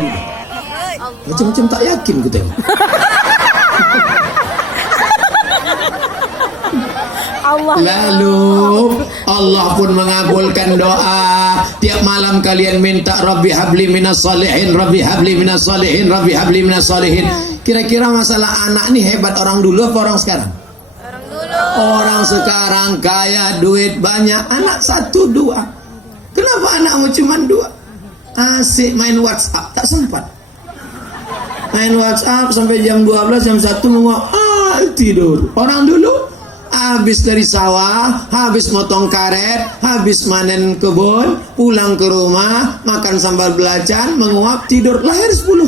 dulu. Macam-macam tak yakin ku tengok. Lalu Allah pun mengabulkan doa. Tiap malam kalian minta Rabbi habli minas salihin, Rabbi habli minas salihin, Rabbi habli minas salihin. Kira-kira masalah anak nih hebat orang dulu apa orang sekarang? Orang dulu. Orang sekarang kaya, duit banyak, anak 1, 2. Kenapa anakmu cuma 2? Asik main WhatsApp, tak sempat. Main WhatsApp sampai jam 12, jam 1 tidur. Orang dulu habis dari sawah, habis motong karet, habis manen kebun, pulang ke rumah, makan sambal belacan, menguap, tidur, lahir 10.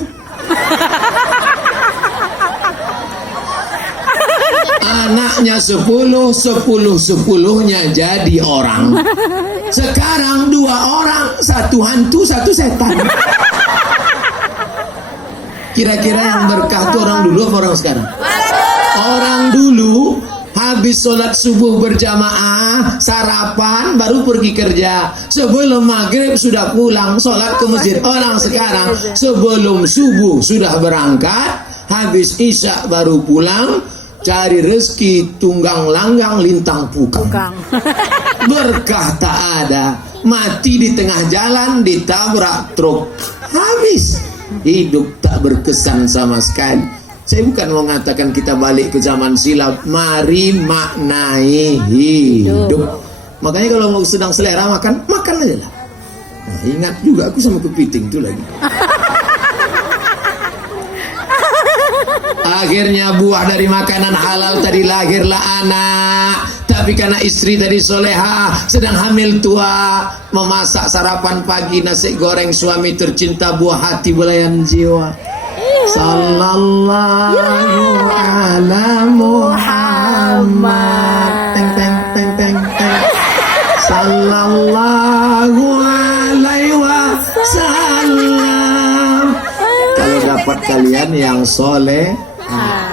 Anaknya 10, 10-10-nya jadi orang. Sekarang 2 orang, 1 hantu, 1 setan. Kira-kira yang berkah itu orang dulu apa orang sekarang? Orang dulu habis sholat subuh berjamaah, sarapan, baru pergi kerja. Sebelum maghrib sudah pulang, sholat ke masjid. Orang sekarang sebelum subuh sudah berangkat, habis isya baru pulang, cari rezeki tunggang langgang lintang pukang. Berkah tak ada, mati di tengah jalan ditabrak truk, habis. Hidup tak berkesan sama sekali. Saya bukan mau mengatakan kita balik ke zaman silam. Mari maknai hidup. Makanya kalau mau sedang selera makan, makan aja lah. Nah, ingat juga aku sama kepiting itu lagi. Akhirnya buah dari makanan halal tadi lahirlah anak. Tapi karena istri tadi soleha, sedang hamil tua, memasak sarapan pagi nasi goreng, suami tercinta buah hati belayan jiwa. Sallallahu ala Muhammad. Teng teng teng teng teng. Sallallahu alaihi wasallam. Kalau dapat kalian yang soleh,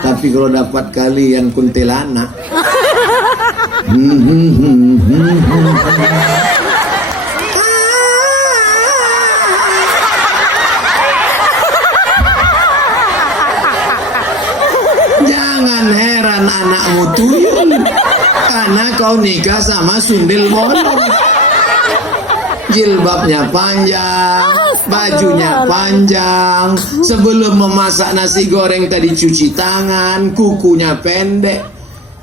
tapi kalau dapat kalian kuntilanak. Jangan heran anakmu tuyul karena kau nikah sama sundel bolong. Jilbabnya panjang, bajunya panjang. Sebelum memasak nasi goreng tadi cuci tangan, kukunya pendek.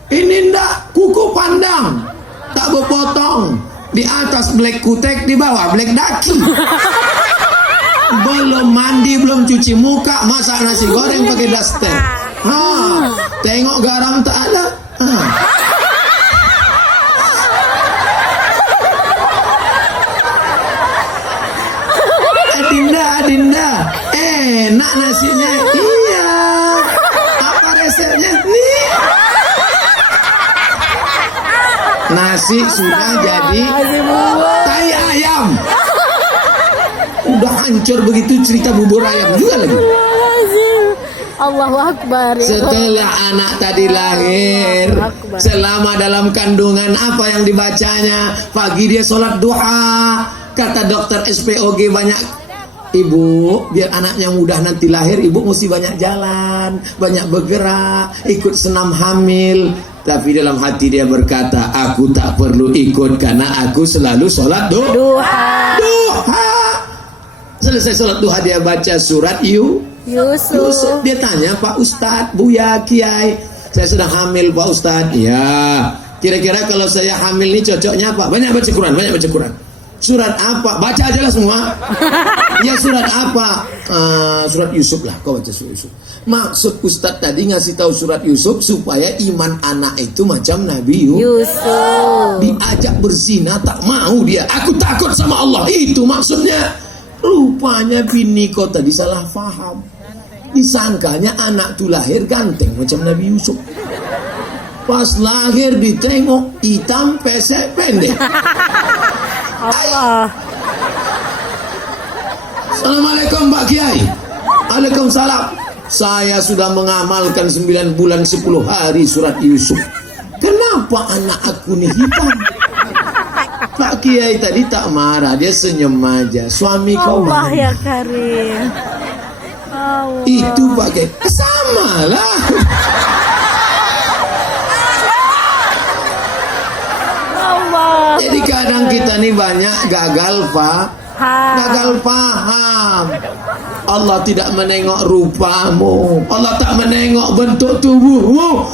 Ini ndak, kuku pandang, tak berpotong. Di atas black kutek, di bawah black daki. Belum mandi, belum cuci muka, masak nasi goreng pakai daster. Tengok garam tak ada. Adinda, enak nasinya. Iya. Apa resepnya? Nih. Nasi sudah jadi tai ayam. Udah hancur begitu cerita bubur ayam juga lagi. Allahu Akbar. Setelah anak tadi lahir, selama dalam kandungan apa yang dibacanya? Pagi dia sholat duha. Kata dokter SPOG banyak, ibu, biar anaknya mudah nanti lahir, ibu mesti banyak jalan, banyak bergerak, ikut senam hamil. Tapi dalam hati dia berkata, aku tak perlu ikut karena aku selalu sholat duha. Selesai sholat duha dia baca surat Yusuf. Dia tanya, Pak Ustadz, Buya, Kiai, saya sedang hamil Pak Ustadz. Ya, kira-kira kalau saya hamil ini cocoknya apa? Banyak baca Quran. Surat apa? Baca aja lah semua. Ya surat apa? Surat Yusuf lah. Kau baca surat Yusuf. Maksud Ustadz tadi ngasih tahu surat Yusuf supaya iman anak itu macam Nabi Yusuf. Diajak berzina tak mau dia. Aku takut sama Allah. Itu maksudnya. Rupanya bini kau tadi salah faham. Disangkanya anak itu lahir ganteng macam Nabi Yusuf. Pas lahir ditengok hitam pesek pendek. Allah. Assalamualaikum Pak Kiai. Waalaikumsalam. Saya sudah mengamalkan 9 bulan 10 hari surat Yusuf. Kenapa anak aku nih hitam? Pak Kiai tadi tak marah, dia senyum aja. Suami kau Allah marah. ya Karim. Allah. Itu pakai sama lah. Allah. Jadi kadang kita nih banyak gagal paham. Allah tidak menengok rupamu, Allah tak menengok bentuk tubuhmu.